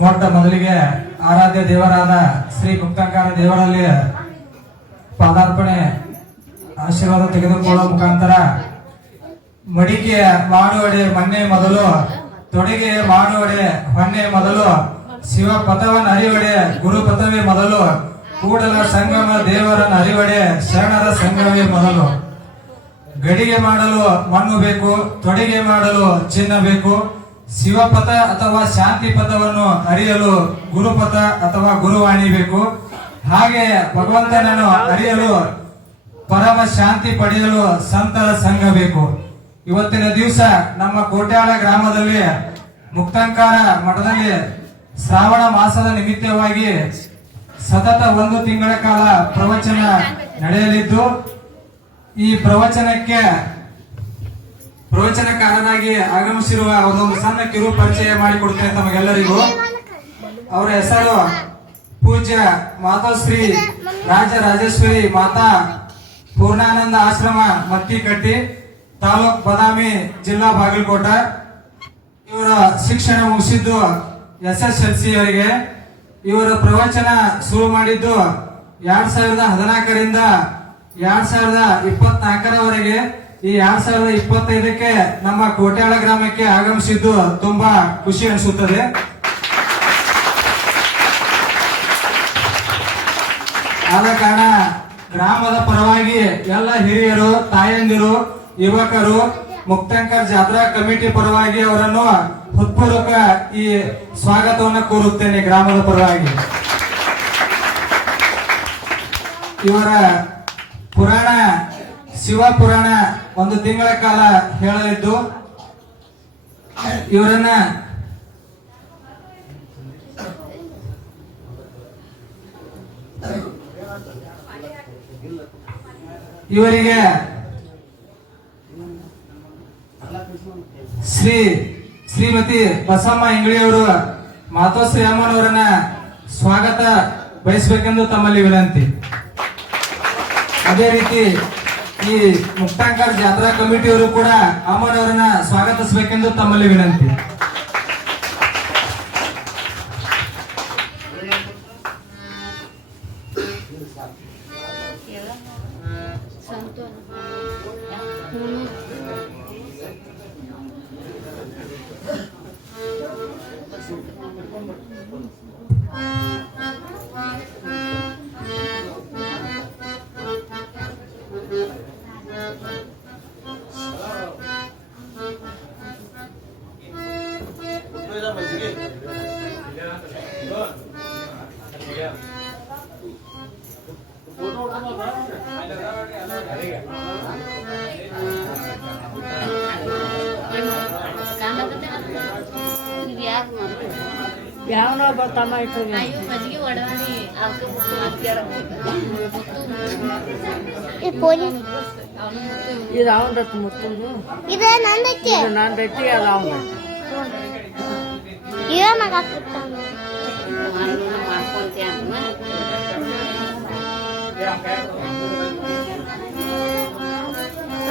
ಮೊಟ್ಟ ಮೊದಲಿಗೆ ಆರಾಧ್ಯ ದೇವರಾದ ಶ್ರೀ ಮುಕ್ತಾಂಕಾರ ದೇವರಲ್ಲಿ ಪಾದಾರ್ಪಣೆ ಆಶೀರ್ವಾದ ತೆಗೆದುಕೊಳ್ಳುವ ಮುಖಾಂತರ ಮಡಿಕೆ ಮಾಡುವಡೆ ಮಣ್ಣೆ ಮೊದಲು, ತೊಡೆಗೆ ಮಾಡುವಡೆ ಹೊನ್ನೆ ಮೊದಲು, ಶಿವ ಪಥವನ್ನು ಅರಿವಡೆ ಗುರು ಪಥವೇ ಮೊದಲು, ಕೂಡಲ ಸಂಗಮ ದೇವರನ್ನು ಅರಿವಡೆ ಶರಣರ ಸಂಗಮವೇ ಮೊದಲು. ಗಡಿಗೆ ಮಾಡಲು ಮಣ್ಣು ಬೇಕು, ತೊಡೆಗೆ ಮಾಡಲು ಚಿನ್ನ ಬೇಕು. ಶಿವಪಥ ಅಥವಾ ಶಾಂತಿ ಪಥವನ್ನು ಅರಿಯಲು ಗುರುಪಥ ಅಥವಾ ಗುರುವಾಣಿ ಬೇಕು. ಹಾಗೆ ಭಗವಂತನನ್ನು ಅರಿಯಲು ಪರಮ ಶಾಂತಿ ಪಡೆಯಲು ಸಂತರ ಸಂಘ ಬೇಕು. ಇವತ್ತಿನ ದಿವಸ ನಮ್ಮ ಕೋಟ್ಯಾಳ ಗ್ರಾಮದಲ್ಲಿ ಮುಕ್ತಾಂಕಾರ ಮಠದಲ್ಲಿ ಶ್ರಾವಣ ಮಾಸದ ನಿಮಿತ್ತವಾಗಿ ಸತತ 1 ತಿಂಗಳ ಕಾಲ ಪ್ರವಚನ ನಡೆಯಲಿದ್ದು, ಈ ಪ್ರವಚನಕಾರನಾಗಿ ಆಗಮಿಸಿರುವ ಒಂದು ಸಣ್ಣ ಕಿರು ಪರಿಚಯ ಮಾಡಿಕೊಡ್ತೇನೆ ತಮಗೆಲ್ಲರಿಗೂ. ಅವರ ಹೆಸರು ಪೂಜ್ಯ ಮಾತಾಶ್ರೀ ರಾಜರಾಜೇಶ್ವರಿ ಮಾತಾ ಪೂರ್ಣಾನಂದ ಆಶ್ರಮ ಮತ್ತಿಕಟ್ಟಿ, ತಾಲೂಕ್ ಬದಾಮಿ, ಜಿಲ್ಲಾ ಬಾಗಲಕೋಟ. ಇವರ ಶಿಕ್ಷಣ ಮುಗಿಸಿದ್ದು SSLC ಅವರಿಗೆ. ಇವರ ಪ್ರವಚನ ಶುರು ಮಾಡಿದ್ದು 2014ರಿಂದ 2024ರವರೆಗೆ. ಈ 2025ಕ್ಕೆ ನಮ್ಮ ಕೋಟ್ಯಾಳ ಗ್ರಾಮಕ್ಕೆ ಆಗಮಿಸಿದ್ದು ತುಂಬಾ ಖುಷಿ ಅನಿಸುತ್ತದೆ. ಆದ ಕಾರಣ ಗ್ರಾಮದ ಪರವಾಗಿ ಎಲ್ಲ ಹಿರಿಯರು, ತಾಯಂದಿರು, ಯುವಕರು, ಮುಕ್ತಾಂಕರ್ ಜಾತ್ರಾ ಕಮಿಟಿ ಪರವಾಗಿ ಅವರನ್ನು ಹೃತ್ಪೂರ್ವಕ ಈ ಸ್ವಾಗತವನ್ನು ಕೋರುತ್ತೇನೆ ಗ್ರಾಮದ ಪರವಾಗಿ. ಇವರ ಪುರಾಣ ಶಿವ ಪುರಾಣ 1 ತಿಂಗಳ ಕಾಲ ಹೇಳಲಿದ್ದು, ಇವರಿಗೆ ಶ್ರೀಮತಿ ಬಸಮ್ಮ ಇಂಗಳಿಯವರು ಮಾತೋಶ್ರೀ ಅಮ್ಮನವರನ್ನ ಸ್ವಾಗತ ಬಯಸಬೇಕೆಂದು ತಮ್ಮಲ್ಲಿ ವಿನಂತಿ. ಅದೇ ರೀತಿ ಈ ಮುಕ್ತಾಂಕರ್ ಜಾತ್ರಾ ಕಮಿಟಿಯವರು ಕೂಡ ಅಮ್ಮನವರನ್ನ ಸ್ವಾಗತಿಸಬೇಕೆಂದು ತಮ್ಮಲ್ಲಿ ವಿನಂತಿ. ಯಾವನೋ ಬರ್ತಾನ ಇದು ಅವನ ರತ್ತು ಮುತ್ತಂದು ನನ್ನ ರಟ್ಟಿ ಅದು ಅವನ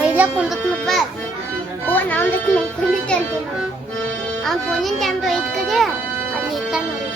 ಇಲ್ಲ ಕುಂದಕ್ ಮಪ್ಪ ಓ ನಾವು ಕುಂದಿತ್ತೆ ಅಂತೀವಿ. ಅವ್ನ ಫೋನಿನ ಕ್ಯಾಮ್ರಾ ಐತ್ ಕಡೆ ಅಲ್ಲಿ ಇತ್ತ ನೋಡಿ.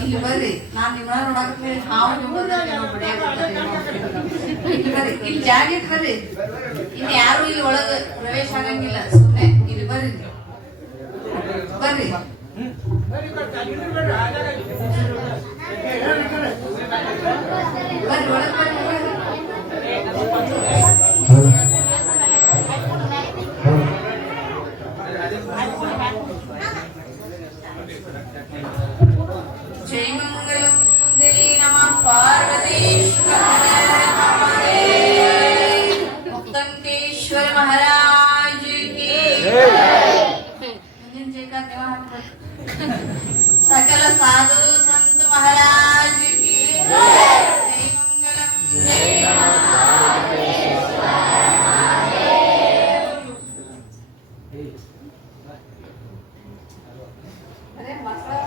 ಇಲ್ಲಿ ಬರ್ರಿ ನಾನ್ ನಿಮ್ಮನ್ನ ನೋಡಕ್ಕೆ ಹಾವು ಇಲ್ಲಿ ಬರ್ರಿ ಇಲ್ಲಿ ಜಾಗ ಇತ್ತು ಬರ್ರಿ ಇನ್ನು ಯಾರು ಇಲ್ಲಿ ಒಳಗ ಪ್ರವೇಶ ಆಗಂಗಿಲ್ಲ ಸುಮ್ಮನೆ ಇಲ್ಲಿ ಬರ್ರಿ ಬರ್ರಿ ಬರ್ರಿ ಒಳಗ್ ಬರ್ರಿ जय मंगलम देवी नमः पार्वतीश्वर मुक्तंकेश्वर महाराज की सकल साधु संत महाराज की जय मंगलम देवी अरे मसला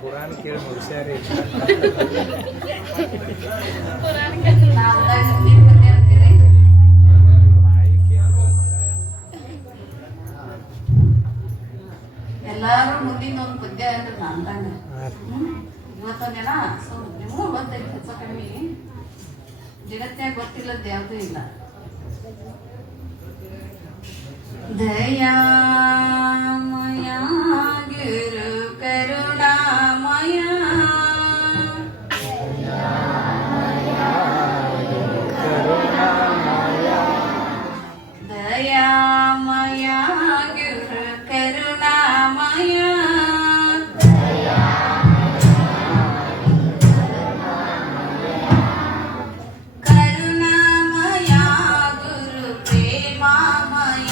ಪುರಾಣ ಕೇಳಿ ಮುಗಿಸ್ಯಾರಿ ಎಲ್ಲಾರು ಮುಂದಿನ ಒಂದು ಪದ್ಯ ಅಂದ್ರೆ ಅಂದಂಗ ಇವತ್ತೊಂದಿನ ಸೊ ನಿಮಗೂ ಗೊತ್ತೈತಿ ಹೆಚ್ಚು ಕಡಿಮೆ ಜಗತ್ನ್ಯಾಗ ಗೊತ್ತಿಲ್ಲದ ಯಾವ್ದು ಇಲ್ಲ ದಯಾಮಯ ಗುರು ಕರುಣಾಮಯ ದಯಾಮಯ ಗುರು ಕರುಣಾಮಯ ಕರುಣಾಮಯ ಗುರು ಪ್ರೇಮಾಮಯ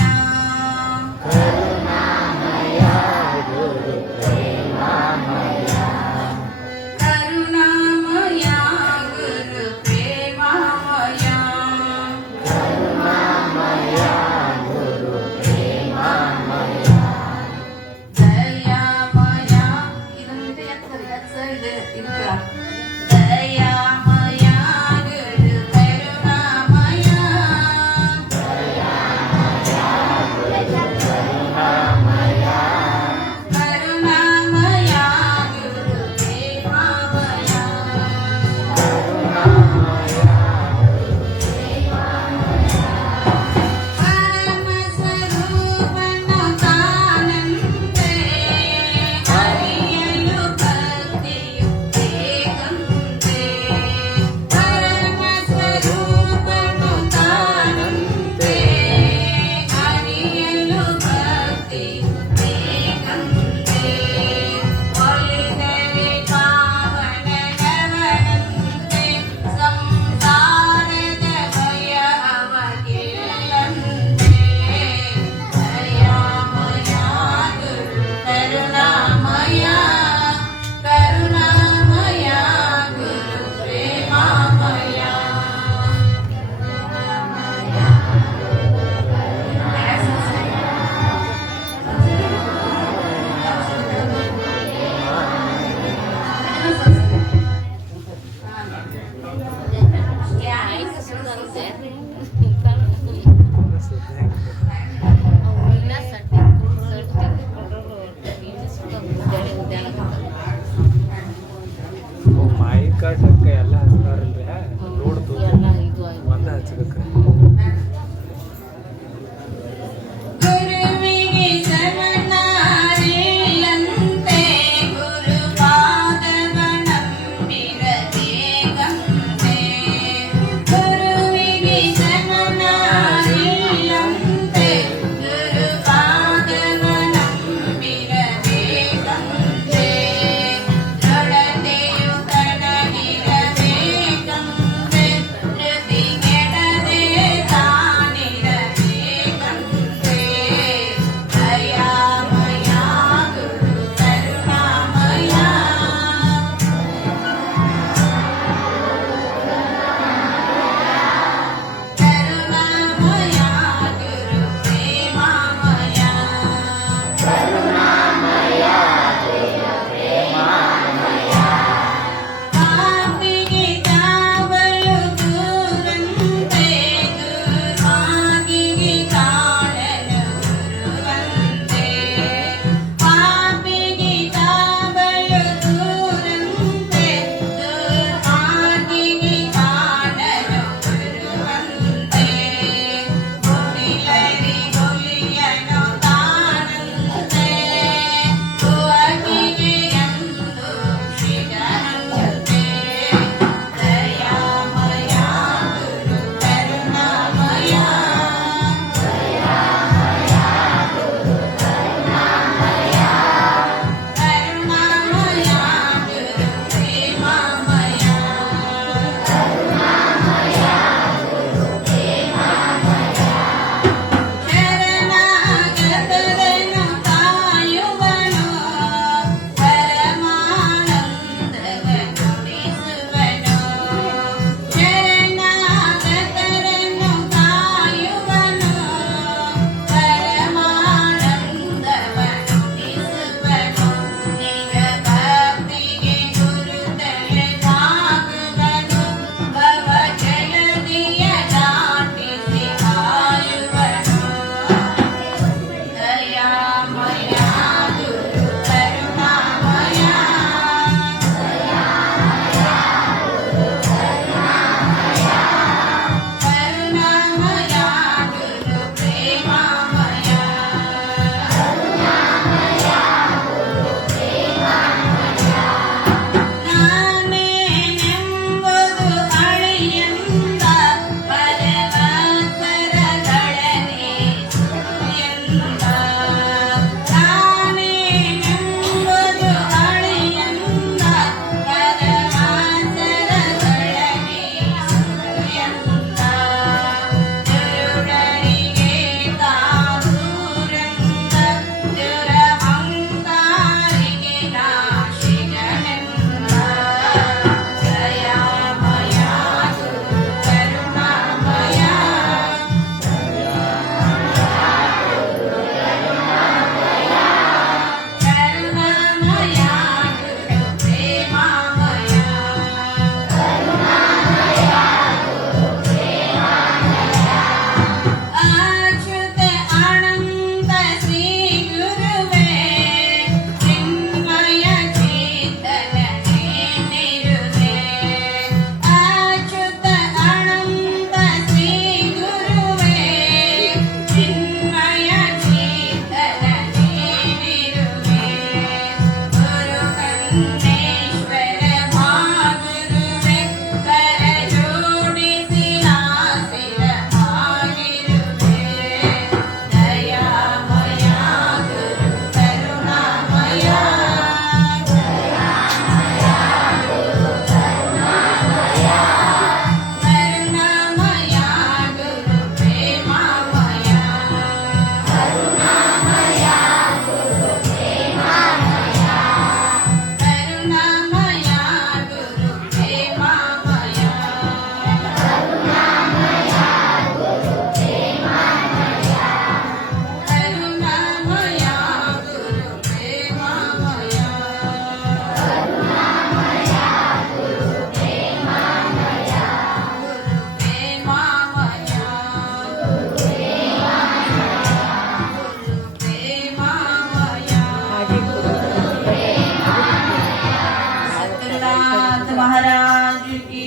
सतगुरुनाथ महाराज की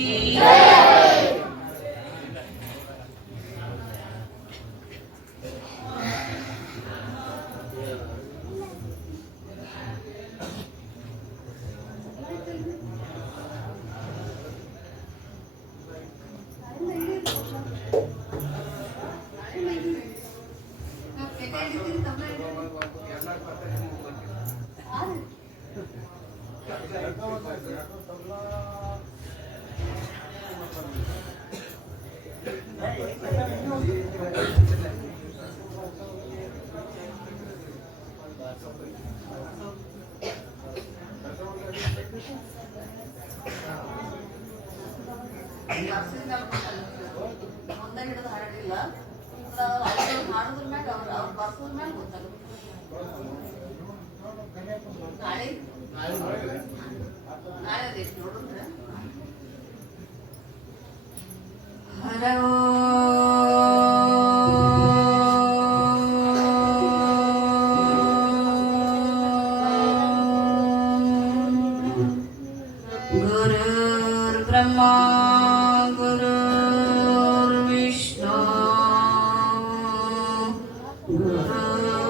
ಮುಂದೆ ಹಿಡಿದು ಹಾಡಿಲ್ಲ ಹಾಡೋದ್ರ ಮ್ಯಾಗ ಅವ್ರ ಬರ್ಸೋದ್ರ ಮ್ಯಾಗ ಗೊತ್ತಾಗುತ್ತೆ. ನಾಳೆ ಅದೈತಿ ನೋಡಿದ್ರೆ ಹರವೋ गुरुर्ब्रह्मा गुरुर्विष्णु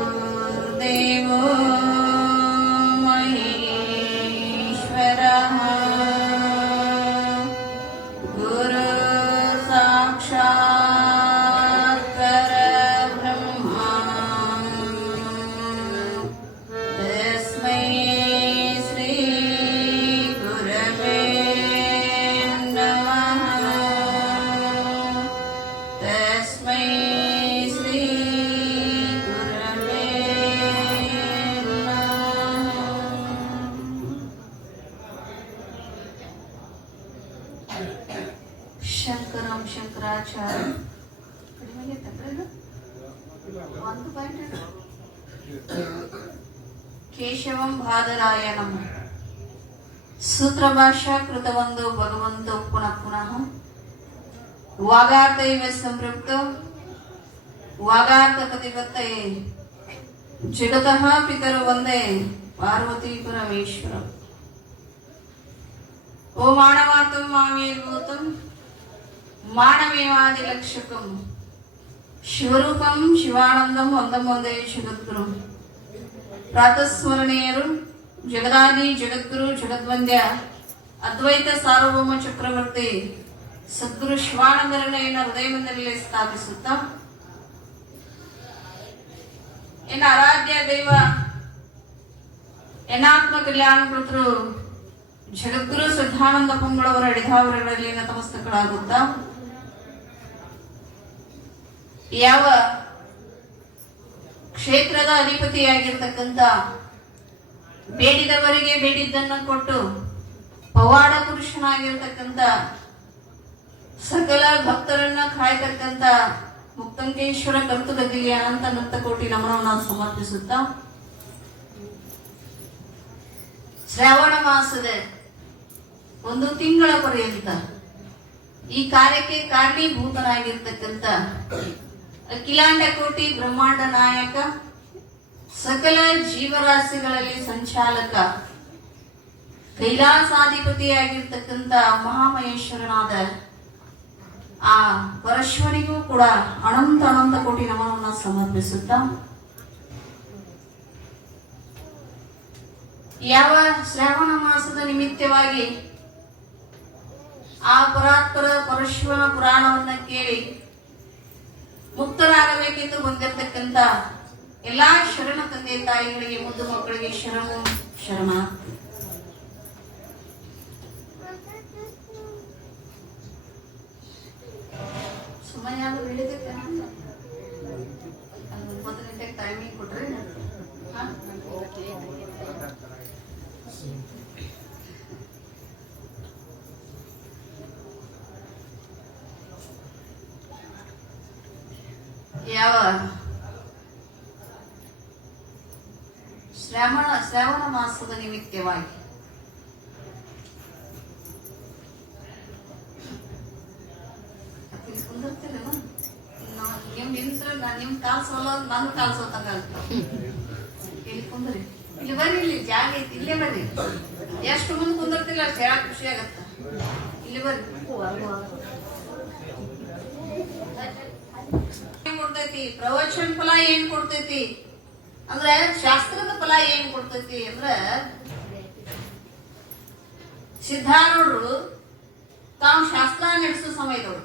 गुरुर्देवो महेश्वरः गुरुर्साक्षात् परब्रह्मा तस्मै श्री गुरवे नमः तस्मै श्री गुरवे नमः ಶಂಕರಂ ಶಂಕರಾಚಾರ್ಯ ಕಡಿಮೆಗೆ ತಪ್ಪೇನು ಒಂದು ಪಾಯಿಂಟ್ ಕೇಶವಂ ಬಾದರಾಯಣಂ ಸೂತ್ರ ಭಾಷಾ ಕೃತವೊಂದು ಭಗವಂತ ಪುನಃ ಪುನಃ ವಾಗಾರ್ಥ ಇವ ಸಂಪೃಕ್ತ ವಾಗಾರ್ಥ ಪತಿಪತ್ತೇ ಜಗತಃ ಪಿತರು ಒಂದೇ ಪಾರ್ವತಿ ಪರಮೇಶ್ವರ ಓ ಮಾನವಾರ್ಥಂ ಮಾಮೇಭೂತಂ ಮಾನವೇವಾದಿಲಕ್ಷಕಂ ಶಿವರೂಪಂ ಶಿವಾನಂದಂ ಒಂದಂ ಒಂದೇ ಜಗದ್ಗುರು ಪ್ರಾತಸ್ಮರಣೀಯರು ಜಗದಾದಿ ಜಗದ್ಗುರು ಜಗದ್ವಂದ್ಯ ಅದ್ವೈತ ಸಾರ್ವಭೌಮ ಚಕ್ರವರ್ತಿ ಸದ್ಗುರು ಶಿವಾನಂದರನ್ನ ಹೃದಯದಲ್ಲಿ ಸ್ಥಾಪಿಸುತ್ತಾ ಎನ್ನ ಆರಾಧ್ಯ ದೈವ ಎನ್ನಾತ್ಮ ಕಲ್ಯಾಣ ಕೃತರು ಜಗದ್ಗುರು ಸಿದ್ಧಾನಂದ ಪಂಗಳವರ ಅಡಿಧಾವರಗಳಲ್ಲಿ ನತಮಸ್ತಕಳಾಗುತ್ತಾ ಯಾವ ಕ್ಷೇತ್ರದ ಅಧಿಪತಿಯಾಗಿರ್ತಕ್ಕಂಥ ಬೇಡಿದವರಿಗೆ ಬೇಡಿದ್ದನ್ನು ಕೊಟ್ಟು ಪವಾಡ ಪುರುಷನಾಗಿರ್ತಕ್ಕಂಥ ಸಕಲ ಭಕ್ತರನ್ನ ಕಾಯ್ತಕ್ಕಂಥ ಮುಕ್ತಂಕೇಶ್ವರ ಕರ್ತುಗದಿಗೆ ಅನಂತ ಅನಂತ ಕೋಟಿ ನಮನವನ್ನು ಸಮರ್ಪಿಸುತ್ತಾ ಶ್ರಾವಣ ಮಾಸದ ಒಂದು ತಿಂಗಳ ಪರ್ಯಂತ ಈ ಕಾರ್ಯಕ್ಕೆ ಕಾರಣೀಭೂತನಾಗಿರ್ತಕ್ಕಂಥ ಅಖಿಲಾಂಡ ಕೋಟಿ ಬ್ರಹ್ಮಾಂಡ ನಾಯಕ ಸಕಲ ಜೀವರಾಶಿಗಳಲ್ಲಿ ಸಂಚಾಲಕ ಕೈಲಾಸಾಧಿಪತಿಯಾಗಿರ್ತಕ್ಕಂಥ ಮಹಾಮಹೇಶ್ವರನಾದ ಆ ಪರಶ್ವರಿಗೂ ಕೂಡ ಅನಂತ ಅನಂತ ಕೋಟಿ ನಮನವನ್ನು ಸಮರ್ಪಿಸುತ್ತಾ ಯಾವ ಶ್ರಾವಣ ಮಾಸದ ನಿಮಿತ್ತವಾಗಿ ಆ ಪರಾತ್ಪರ ಪರಶುವನ ಪುರಾಣವನ್ನ ಕೇಳಿ ಮುಕ್ತರಾಗಬೇಕೆಂದು ಬಂದಿರತಕ್ಕಂತ ಎಲ್ಲಾ ಶರಣ ತಂದೆ ತಾಯಿಗಳಿಗೆ ಮುದ್ದು ಮಕ್ಕಳಿಗೆ ಶರಣು ಶರಣ. ಸಮಯ ಹೇಳಿದಕ್ಕೆ 9 ಗಂಟೆಗೆ ಶ್ರಾವಣ ಮಾಸದ ನಿಮಿತ್ತವಾಗಿ ಕುಂದಿರ್ತೀರಲ್ಲ, ನಿಮ್ ನಿಂತ್ರ ನಿಮ್ ಕಾಲ್ಸೋಲ್ಲ, ನಾನು ಕಾಲ್ಸೋತಂಗ ಇಲ್ಲಿ ಕುಂದ್ರಿ, ಇಲ್ಲಿ ಬರ್ರಿ, ಇಲ್ಲಿ ಜಾಗ ಐತಿ, ಇಲ್ಲೇ ಬರ್ರಿ. ಎಷ್ಟು ಮುಂದೆ ಕುಂದಿರ್ತಿಲ್ಲ ಅಷ್ಟು ಹೇಳಕ್ ಖುಷಿ ಆಗತ್ತ. ಇಲ್ಲಿ ಬರ್ರಿ. ಏನ್ ಕೊಡ್ತೈತಿ ಪ್ರವಚನ ಫಲ, ಏನ್ ಕೊಡ್ತೈತಿ ಅಂದ್ರ ಶಾಸ್ತ್ರದ ಫಲ ಏನ್ ಕೊಡ್ತೈತಿ ಅಂದ್ರ, ಸಿದ್ಧಾರೂಢರು ತಾವು ಶಾಸ್ತ್ರ ನಡೆಸೋ ಸಮಯದೊಳಗ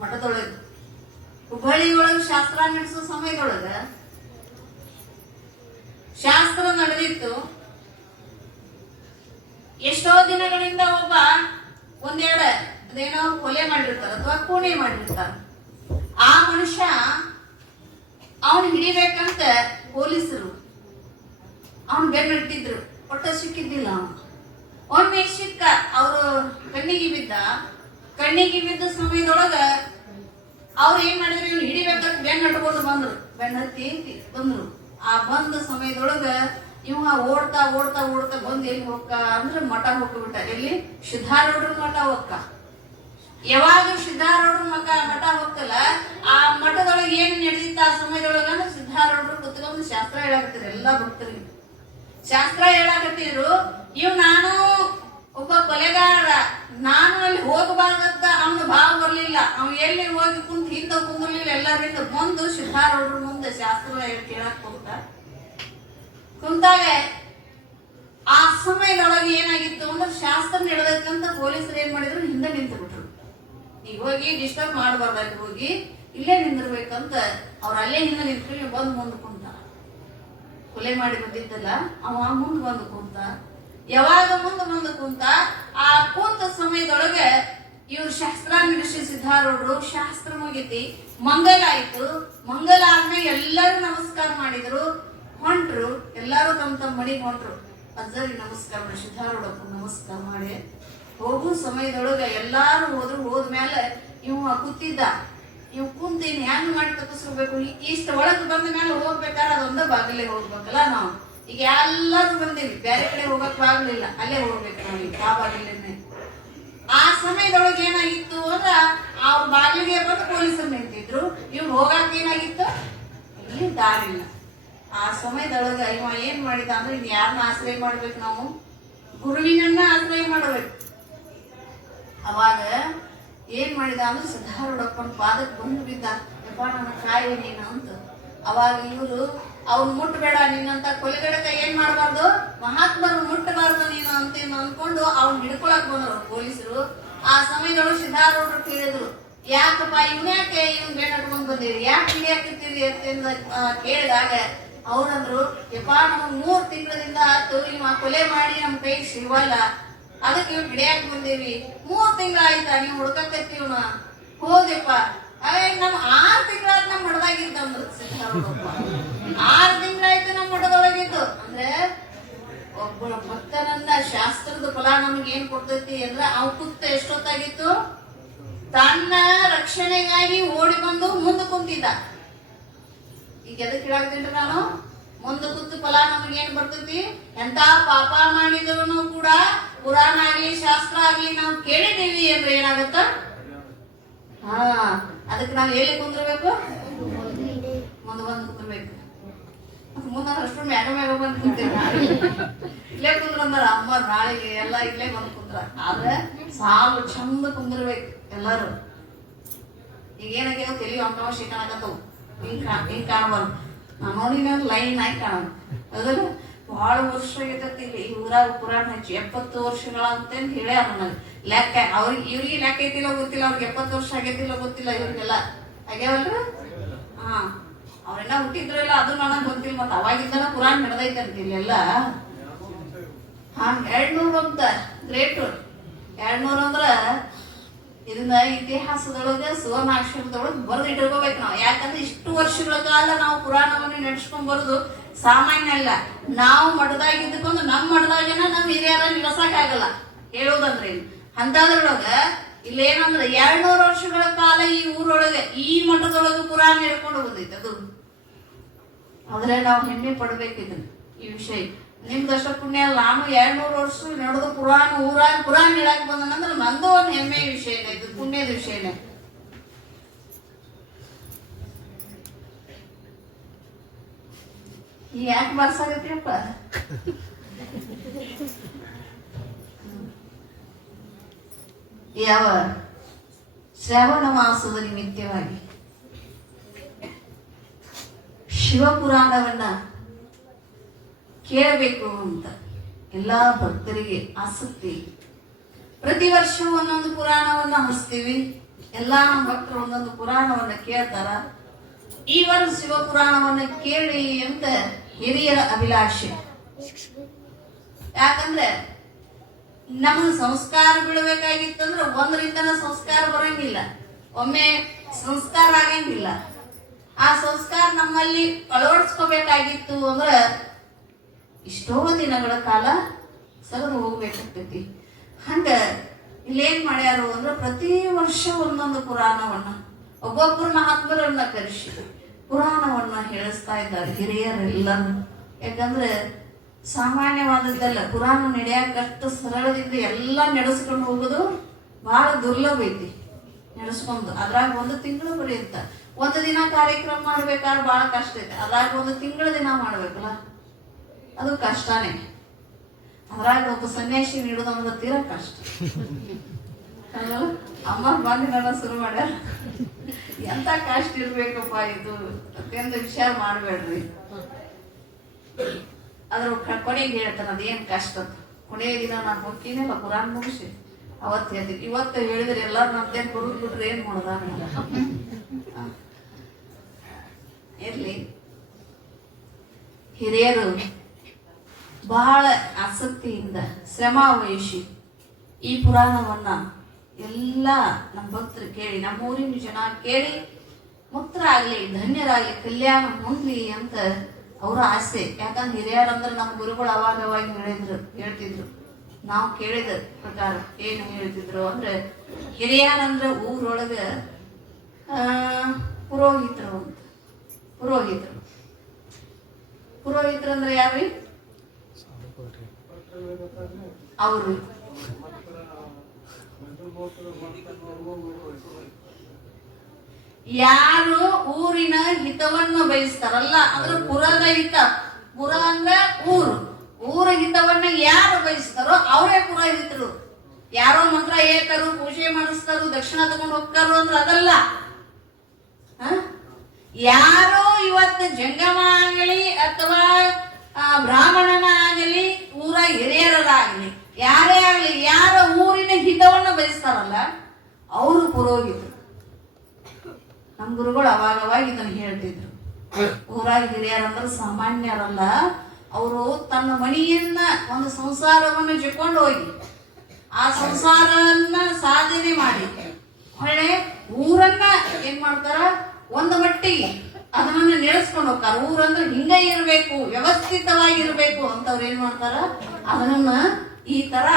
ಮಠದೊಳಗ ಹುಬ್ಬಳ್ಳಿ ಒಳಗ ಶಾಸ್ತ್ರ ನಡೆಸೋ ಸಮಯದೊಳಗ ಶಾಸ್ತ್ರ ನಡೆದಿತ್ತು. ಎಷ್ಟೋ ದಿನಗಳಿಂದ ಒಬ್ಬ ಒಂದೆರಡು ಅದೇನೋ ಕೊಲೆ ಮಾಡಿರ್ತಾರ ಅಥವಾ ಕೂಣೆ ಮಾಡಿರ್ತಾರ. ಆ ಮನುಷ್ಯ ಅವನು ಹಿಡಿಬೇಕಂತ ಪೊಲೀಸರು ಅವನು ಬೆನ್ನಟ್ಟಿದ್ರು, ಒಟ್ಟ ಸಿಕ್ಕಿದ್ದಿಲ್ಲ. ಒಮ್ಮೆ ಸಿಕ್ಕ, ಅವರು ಕಣ್ಣಿಗೆ ಬಿದ್ದ ಸಮಯದೊಳಗ ಅವ್ರು ಏನ್ ಮಾಡಿದ್ರು, ಇವ್ನು ಹಿಡಿಬೇಕಂತ ಬೆನ್ನ ಹಟ್ಕೊಂಡು ಬಂದ್ರು, ಬೆನ್ನ ಹತ್ತಿ ಬಂದ್ರು. ಆ ಬಂದ ಸಮಯದೊಳಗ ಇವ ಓಡ್ತಾ ಓಡ್ತಾ ಓಡ್ತಾ ಬಂದ್ ಎಲ್ಲಿ ಹೋಗ್ಕ ಅಂದ್ರೆ ಮಠ ಹೋಗ್ಬಿಟ್ಟ. ಎಲ್ಲಿ? ಸಿದ್ಧಾರೂಢರ ಮಠ ಹೋಗ್ಕ. ಯಾವಾಗ ಸಿದ್ಧಾರೂಢರ ಮಠ ಹೋಗ್ತಲ್ಲ, ಆ ಮಠದೊಳಗೆ ಏನ್ ನಡೆದಿತ್ತ ಆ ಸಮಯದೊಳಗ ಅಂದ್ರೆ ಸಿದ್ಧಾರೂಢರು ಕುತ್ಕೊಂಡು ಶಾಸ್ತ್ರ ಹೇಳಾಕತ್ತಿದ್ರು. ಎಲ್ಲಾ ಭಕ್ತರಿಗೆ ಶಾಸ್ತ್ರ ಹೇಳಾಕತ್ತಿದ್ರು. ನಾನು ಒಬ್ಬ ಕೊಲೆಗಾರ, ನಾನು ಅಲ್ಲಿ ಹೋಗಬಾರ್ದಂತ ಅವನ ಭಾವ ಬರ್ಲಿಲ್ಲ. ಅವ್ ಎಲ್ಲಿ ಹೋಗಿ ಕುಂತ ಹಿಂದ ಕುಂದಿರ್ಲಿಲ್ಲ. ಎಲ್ಲರಿಂದ ಬಂದು ಸಿದ್ಧಾರೂಢರ ಮುಂದೆ ಶಾಸ್ತ್ರ ಕೇಳಕ್ ಕುಂತಾಗ ಆ ಸಮಯದೊಳಗೆ ಏನಾಗಿತ್ತು ಅಂದ್ರೆ, ಶಾಸ್ತ್ರ ನಡೆದಕ್ಕಂತ ಪೊಲೀಸರು ಏನ್ ಮಾಡಿದ್ರು, ಹಿಂದೆ ನಿಂತು ಬಿಟ್ರು. ಈಗ ಹೋಗಿ ಡಿಸ್ಟರ್ಬ್ ಮಾಡಬಾರ್ದಾಗಿ, ಹೋಗಿ ಇಲ್ಲೇ ನಿಂದಿರ್ಬೇಕಂತ ಅವ್ರ ಅಲ್ಲೇ ಹಿಂದೆ ನಿಂತ್ಕೊಂಡು ಬಂದ್ ಮುಂದ್ ಕುಂತ. ಕೊಲೆ ಮಾಡಿ ಬಂದಿದ್ದಲ್ಲ ಅವ ಮುಂದ್ ಬಂದು ಕುಂತ. ಯಾವಾಗ ಮುಂದೆ ಕುಂತ, ಆ ಕೂತ ಸಮಯದೊಳಗೆ ಇವ್ರು ಶಾಸ್ತ್ರ ನಡೆಸಿ ಸಿದ್ಧಾರೂಢರು ಶಾಸ್ತ್ರ ಮುಗಿತಿ, ಮಂಗಲ ಆಯ್ತು. ಮಂಗಲ ಆದ್ಮೇಲೆ ಎಲ್ಲರೂ ನಮಸ್ಕಾರ ಮಾಡಿದ್ರು, ಹೊಂಟ್ರು. ಎಲ್ಲಾರು ತಮ್ಮ ಮನೆಗೆ ಹೊಂಟ್ರು. ಅಜ್ಜರಿಗೆ ನಮಸ್ಕಾರ ಮಾಡಿ, ಸಿದ್ಧಾರೂಢಪ್ಪ ನಮಸ್ಕಾರ ಮಾಡಿ ಹೋಗು ಸಮಯದೊಳಗ ಎಲ್ಲಾರು ಹೋದ್ರು. ಹೋದ್ಮೇಲೆ ಇವ ಕೂತಿದ್ದ. ಇವ್ ಕುಂತೀನಿ ಹೆಂಗ್ ಮಾಡಿ ತಪ್ಪಿಸ್ಕೋಬೇಕು, ಇಷ್ಟ ಒಳಗ್ ಬಂದ ಮೇಲೆ ಹೋಗ್ಬೇಕಾದ್ರೆ ಅದೊಂದ ಬಾಗಿಲೇ ಹೋಗ್ಬೇಕಲ್ಲ ನಾವು. ಈಗ ಎಲ್ಲರೂ ಬಂದೀವಿ, ಬೇರೆ ಕಡೆ ಹೋಗಕ್ ಆಗ್ಲಿಲ್ಲ, ಅಲ್ಲೇ ಹೋಗ್ಬೇಕು ನಾವು ಆ ಬಾಗಿಲೇ. ಆ ಸಮಯದೊಳಗೆ ಏನಾಗಿತ್ತು ಅಂದ್ರ, ಅವ್ರ ಬಾಗಿಲಿಗೆ ಬಂದು ಪೊಲೀಸರು ನಿಂತಿದ್ರು. ಇವ್ರು ಹೋಗಕ್ ಏನಾಗಿತ್ತು, ಇಲ್ಲಿ ದಾರಿಲ್ಲ. ಆ ಸಮಯದೊಳಗ ಇವ ಏನ್ ಮಾಡಿದ ಅಂದ್ರೆ, ಇನ್ ಯಾರನ್ನ ಆಶ್ರಯ ಮಾಡ್ಬೇಕು, ನಾವು ಗುರುವಿನನ್ನ ಆಶ್ರಯ ಮಾಡ್ಬೇಕು. ಅವಾಗ ಏನ್ ಮಾಡಿದ ಅಂದ್ರೆ, ಸಿದ್ಧಾರೂಢಪ್ಪನ ಪಾದಕ್ಕೆ ಬಂದು ಬಿದ್ದ. ಯಪ್ಪ ನನ್ನ ಕಾಯಿ ನೀನು ಅಂತ. ಅವಾಗ ಇವರು ಅವ್ನು ಮುಟ್ಟಬೇಡ, ನಿನ್ನಂತ ಕೊಲೆಗಡಕ ಏನ್ ಮಾಡಬಾರ್ದು, ಮಹಾತ್ಮರು ಮುಟ್ಟಬಾರ್ದು ನೀನು ಅಂತ ಅನ್ಕೊಂಡು ಅವ್ನ್ ಹಿಡ್ಕೊಳಕ್ ಬಂದ್ರು ಪೊಲೀಸರು. ಆ ಸಮಯದೊಳಗೆ ಸಿದ್ಧಾರೂಢರು ಕೇಳಿದ್ರು, ಯಾಕಪ್ಪ ಇವ್ನ್ಯಾಕೆ ಇವ್ನ್ ಬೇಟಕೊಂಡ್ ಬಂದಿರಿ, ಯಾಕೆ ಹಿಡಿಯಾಕತ್ತೀರಿ ಅಂತ ಕೇಳಿದಾಗ ಅವ್ರಂದ್ರು, ಯಪ್ಪ ನಮಗ್ 3 ತಿಂಗಳಿಂದ ಆಯ್ತು ಇವ ಕೊಲೆ ಮಾಡಿ ನಮ್ ಕೈಗೆ ಸಿಗವಲ್ಲ, ಅದಕ್ಕೆ ಇವ್ ಹಿಡಿಯಾಕ ಬಂದೇವಿ. 3 ತಿಂಗಳಾಯ್ತಾ ನೀವು ಹುಡ್ಕಕತ್ತೀವ್ನ, ಹೋದೆಪ್ಪ. ನಮ್ 6 ತಿಂಗಳಾಯ್ತು ನಮ್ ಮಠದಾಗಿದ್ದಂದ್ರು ಸಿದ್ಧಾರೂಢಪ್ಪ. 6 ತಿಂಗಳಾಯ್ತು ನಮ್ ಮಠದೊಳಗಿದ್ದು. ಅಂದ್ರೆ ಒಬ್ಬ ಭಕ್ತನನ್ನ ಶಾಸ್ತ್ರದ ಫಲ ನಮ್ಗೆ ಏನ್ ಕೊಡ್ತೈತಿ ಅಂದ್ರೆ, ಅವ್ ಕುತ್ತ ಎಷ್ಟೊತ್ತಾಗಿತ್ತು, ತನ್ನ ರಕ್ಷಣೆಗಾಗಿ ಓಡಿ ಬಂದು ಮುಂದೆ ಕುಂತಿದ್ದ. ಈಗ ಎದಕ್ಕೆ ಹೇಳಾಕ್ತೀನಿ ನಾನು, ಮುಂದೆ ಕೂತು ಫಲ ನಮ್ಗೆ ಏನ್ ಬರ್ತೈತಿ, ಎಂತ ಪಾಪ ಮಾಡಿದ್ರು ಕೂಡ ಪುರಾಣ ಆಗ್ಲಿ ಶಾಸ್ತ್ರ ಆಗ್ಲಿ ನಾವು ಕೇಳಿದೀವಿ ಅಂದ್ರೆ ಏನಾಗತ್ತ, ಅದಕ್ಕೆ ನಾವ್ ಎಲ್ಲಿ ಕುಂದಿರ್ಬೇಕು, ಮುಂದೆ ಬಂದು ಕುಂದಿರ್ಬೇಕು. ಮುಂದ ಅಷ್ಟು ಮ್ಯಾಗ ಬಂದು ಕುಂತೀವಿ, ಇಲ್ಲೇ ಕುಂದ್ರಂದಾರ ಅಮ್ಮ ನಾಳೆಗೆ ಎಲ್ಲ ಇಲ್ಲೇ ಬಂದು ಕುಂದ್ರ. ಆದ್ರೆ ಸಾಲು ಚಂದ ಕುಂದಿರ್ಬೇಕು ಎಲ್ಲಾರು. ಈಗ ಏನಾಗ್ಯಾವ ತಲೆ ಅಂಕಾವಶಿ ಕಾಣಕತ್ತವು, ಹಿಂಗ್ ಕಾಣಬಾರ್ದು. ನಾನು ನೋಡಿ ಲೈನ್ ಆಗಿ ಕಾಣ. ಅದಲ್ಲ ಬಹಳ ವರ್ಷ ಆಗೈತಿ ಇಲ್ಲಿ ಈ ಊರಾಗ ಪುರಾಣ ಹಚ್ಚಿ 70 ವರ್ಷಗಳಂತೇನು ಹೇಳ್ಯಾರ ನನಗೆ. ಲೆಕ್ಕ ಇವ್ರಿಗೆ ಲೆಕ್ಕ ಐತಿಲ್ಲ ಗೊತ್ತಿಲ್ಲ, ಅವ್ರಿಗೆ 70 ವರ್ಷ ಆಗೈತಿಲ್ಲ ಗೊತ್ತಿಲ್ಲ, ಇವ್ರಿಗೆಲ್ಲ ಆಗ್ಯಾವಲ್ರ. ಅವ್ರೆಲ್ಲ ಹುಟ್ಟಿದ್ರಲ್ಲ ಅದು ನನಗ್ ಗೊತ್ತಿಲ್ಲ. ಮತ್ತ ಅವಾಗಿಂದನ ಪುರಾಣ ನಡೆದೈತೆ ಅಂತ ಇಲ್ಲೆಲ್ಲ. 200 ಅಂತ ಗ್ರೇಟ್. 200 ಅಂದ್ರ ಇದನ್ನ ಇತಿಹಾಸದೊಳಗ ಸುವರ್ಣಾಕ್ಷರದೊಳಗ ಬರೆದು ಇಟ್ಕೋಬೇಕು ನಾವು. ಯಾಕಂದ್ರೆ ಇಷ್ಟು ವರ್ಷಗಳ ಕಾಲ ನಾವು ಪುರಾಣವನ್ನು ನಡೆಸ್ಕೊಂಡ್ ಬರೋದು ಸಾಮಾನ್ಯ ಅಲ್ಲ. ನಾವು ಮಠದಾಗಿದ್ದಕ್ಕೊಂದು ನಮ್ಮ ಮಠದಾಗನ ನಮ್ ಹಿರಿಯರ ನಿಲ್ಸಕ್ ಆಗಲ್ಲ ಹೇಳೋದಂದ್ರೆ. ಅಂತದ್ರೊಳಗ ಇಲ್ಲೇನಂದ್ರೆ 200 ವರ್ಷಗಳ ಕಾಲ ಈ ಊರೊಳಗೆ ಈ ಮಠದೊಳಗ ಪುರಾಣ ಹೇಳ್ಕೊಂಡು ಬಂದೈತೆ. ಅದು ಆದ್ರೆ ನಾವು ಹೆಮ್ಮೆ ಪಡ್ಬೇಕಿದ್ನ. ಈ ವಿಷಯ ನಿಮ್ದಷ್ಟ ಪುಣ್ಯ ಅಲ್ಲ. ನಾನು 200 ವರ್ಷ ನಡೆದು ಪುರಾಣ ಊರಾಗ ಪುರಾಣ ಹೇಳಕ್ ಬಂದನಂದ್ರೆ ನಂದು ಒಂದು ಹೆಮ್ಮೆಯ ವಿಷಯನೇ, ಇದು ಪುಣ್ಯದ ವಿಷಯನೇ. ಯಾಕೆ ಬರ್ಸಾಗತ್ತೀಯಪ್ಪ? ಯಾವ ಶ್ರಾವಣ ಮಾಸದ ನಿಮಿತ್ತವಾಗಿ ಶಿವಪುರಾಣವನ್ನ ಕೇಳಬೇಕು ಅಂತ ಎಲ್ಲಾ ಭಕ್ತರಿಗೆ ಆಸಕ್ತಿ. ಪ್ರತಿ ವರ್ಷ ಒಂದೊಂದು ಪುರಾಣವನ್ನ ಹರಿಸ್ತೀವಿ. ಎಲ್ಲಾ ನಮ್ಮ ಭಕ್ತರು ಒಂದೊಂದು ಪುರಾಣವನ್ನ ಕೇಳ್ತಾರ. ಈ ವರ್ಷ ಶಿವಪುರಾಣವನ್ನ ಕೇಳಿ ಅಂತ ಹಿರಿಯರ ಅಭಿಲಾಷೆ. ಯಾಕಂದ್ರೆ ನಮಗೆ ಸಂಸ್ಕಾರ ಬೀಳಬೇಕಾಗಿತ್ತಂದ್ರೆ ಒಂದರಿಂದನ ಸಂಸ್ಕಾರ ಬರಂಗಿಲ್ಲ, ಒಮ್ಮೆ ಸಂಸ್ಕಾರ ಆಗಂಗಿಲ್ಲ. ಆ ಸಂಸ್ಕಾರ ನಮ್ಮಲ್ಲಿ ಅಳವಡಿಸ್ಕೋಬೇಕಾಗಿತ್ತು ಅಂದ್ರೆ ಎಷ್ಟೋ ದಿನಗಳ ಕಾಲ ಸರಿದು ಹೋಗ್ಬೇಕಾಗ್ತೈತಿ. ಹಂಗ ಇಲ್ಲೇನ್ ಮಾಡ್ಯಾರು ಅಂದ್ರೆ ಪ್ರತಿ ವರ್ಷ ಒಂದೊಂದು ಪುರಾಣವನ್ನ ಒಬ್ಬೊಬ್ಬರು ಮಹಾತ್ಮರನ್ನ ಕರೆಸಿ ಪುರಾಣವನ್ನ ಹೇಳಿಸ್ತಾ ಇದ್ದಾರೆ ಹಿರಿಯರೆಲ್ಲರೂ. ಯಾಕಂದ್ರೆ ಸಾಮಾನ್ಯವಾದದ್ದಲ್ಲ, ಪುರಾಣ ನಡೆಯಕಷ್ಟು ಸರಳದಿಂದ ಎಲ್ಲ ನಡೆಸ್ಕೊಂಡು ಹೋಗೋದು ಬಹಳ ದುರ್ಲಭ ಐತಿ. ನಡೆಸ್ಕೊಂಡು ಅದ್ರಾಗ 1 ತಿಂಗಳು ಬರೆಯುತ್ತ, 1 ದಿನ ಕಾರ್ಯಕ್ರಮ ಮಾಡ್ಬೇಕಾದ್ರೆ ಬಹಳ ಕಷ್ಟ ಐತೆ. ಅದ್ರಾಗ 1 ತಿಂಗಳ ದಿನ ಮಾಡ್ಬೇಕಲ್ಲ, ಅದು ಕಷ್ಟನೇ. ಅದ್ರಾಗ ಒಬ್ಬ ಸನ್ಯಾಸಿ ನೀಡೋದಂದ್ರೆ ತೀರಾ ಕಷ್ಟ. ಅಮ್ಮ ಬಂದು ನನ್ನ ಶುರು ಮಾಡ್ಯಾರ, ಎಂತ ಕಷ್ಟ ಇರ್ಬೇಕಪ್ಪ ಇದು ಅಂತ ವಿಚಾರ ಮಾಡ್ಬೇಡ್ರಿ. ಅದ್ರ ಕೊನೆಗೆ ಹೇಳ್ತಾನ ಅದೇನ್ ಕಷ್ಟ ಅಂತ. ಕೊನೆಯ ದಿನ ನಾನು ಹೋಗ್ತೀನಲ್ಲ ಪುರಾಣ ಮುಗಿಸಿ ಅವತ್ತು ಹೇಳ್ತೀನಿ. ಇವತ್ತು ಹೇಳಿದ್ರೆ ಎಲ್ಲಾರು ನಮ್ದೇನ್ ಬರುದ್ ಬಿಟ್ರೆ ಏನ್ ಮಾಡೋದ ಇರ್ಲಿ. ಹಿರಿಯರು ಬಹಳ ಆಸಕ್ತಿಯಿಂದ ಶ್ರಮ ವಹಿಸಿ ಈ ಪುರಾಣವನ್ನ ಎಲ್ಲ ನಮ್ಮ ಭಕ್ತರು ಕೇಳಿ, ನಮ್ಮೂರಿನ ಜನ ಕೇಳಿ ಮುಕ್ತರಾಗ್ಲಿ, ಧನ್ಯರಾಗ್ಲಿ, ಕಲ್ಯಾಣ ಹೊಂದ್ಲಿ ಅಂತ ಅವರ ಆಸೆ. ಯಾಕಂದ್ರೆ ಹಿರಿಯರಂದ್ರೆ ನಮ್ಮ ಗುರುಗಳು ಅವಾಗ ಹೇಳ್ತಿದ್ರು. ನಾವು ಕೇಳಿದ ಪ್ರಕಾರ ಏನು ಹೇಳ್ತಿದ್ರು ಅಂದ್ರೆ ಹಿರಿಯರಂದ್ರೆ ಊರೊಳಗ ಪುರೋಹಿತರು ಅಂತ. ಪುರೋಹಿತರು ಅಂದ್ರೆ ಯಾರು? ಅವರು ಯಾರು ಊರಿನ ಹಿತವನ್ನು ಬಯಸ್ತಾರಲ್ಲ ಅಂದ್ರೆ ಪುರದ ಹಿತ. ಪುರ ಅಂದ್ರೆ ಊರ ಹಿತವನ್ನ ಯಾರು ಬಯಸ್ತಾರೋ ಅವರೇ ಪುರೋಹಿತರು. ಯಾರೋ ಮಂತ್ರ ಹೇಳ್ತಾರು, ಪೂಜೆ ಮಾಡಿಸ್ತಾರು, ದಕ್ಷಿಣ ತಗೊಂಡು ಹೋಗ್ತಾರು ಅಂದ್ರೆ ಅದಲ್ಲ. ಯಾರೋ ಇವತ್ತು ಜಂಗಮ ಆಗಲಿ ಅಥವಾ ಬ್ರಾಹ್ಮಣನ ಆಗಲಿ ಊರ ಹಿರಿಯರಾಗಲಿ ಯಾರೇ ಆಗಲಿ, ಯಾರ ಊರಿನ ಹಿತವನ್ನ ಬಯಸ್ತಾರಲ್ಲ ಅವರು ಪುರೋಹಿತರು. ನಮ್ ಗುರುಗಳು ಅವಾಗ ಇದನ್ನ ಹೇಳ್ತಿದ್ರು. ಊರಾಗ ಹಿರಿಯರಂದ್ರೆ ಸಾಮಾನ್ಯರಲ್ಲ. ಅವರು ತನ್ನ ಮನೆಯನ್ನ ಒಂದು ಸಂಸಾರವನ್ನ ಜಕೊಂಡು ಹೋಗಿ ಆ ಸಂಸಾರವನ್ನ ಸಾಧನೆ ಮಾಡಿ ಹೊಳೆ ಊರನ್ನ ಏನ್ ಮಾಡ್ತಾರ, ಒಂದು ಮಟ್ಟಿಗೆ ಅದನ್ನ ನಡೆಸ್ಕೊಂಡು ಹೋಗ್ತಾರ. ಊರಂದ್ರೆ ಹಿಂಗ ಇರ್ಬೇಕು, ವ್ಯವಸ್ಥಿತವಾಗಿರ್ಬೇಕು ಅಂತ ಅವ್ರು ಏನ್ ಮಾಡ್ತಾರ, ಅದನ್ನ ಈ ತರ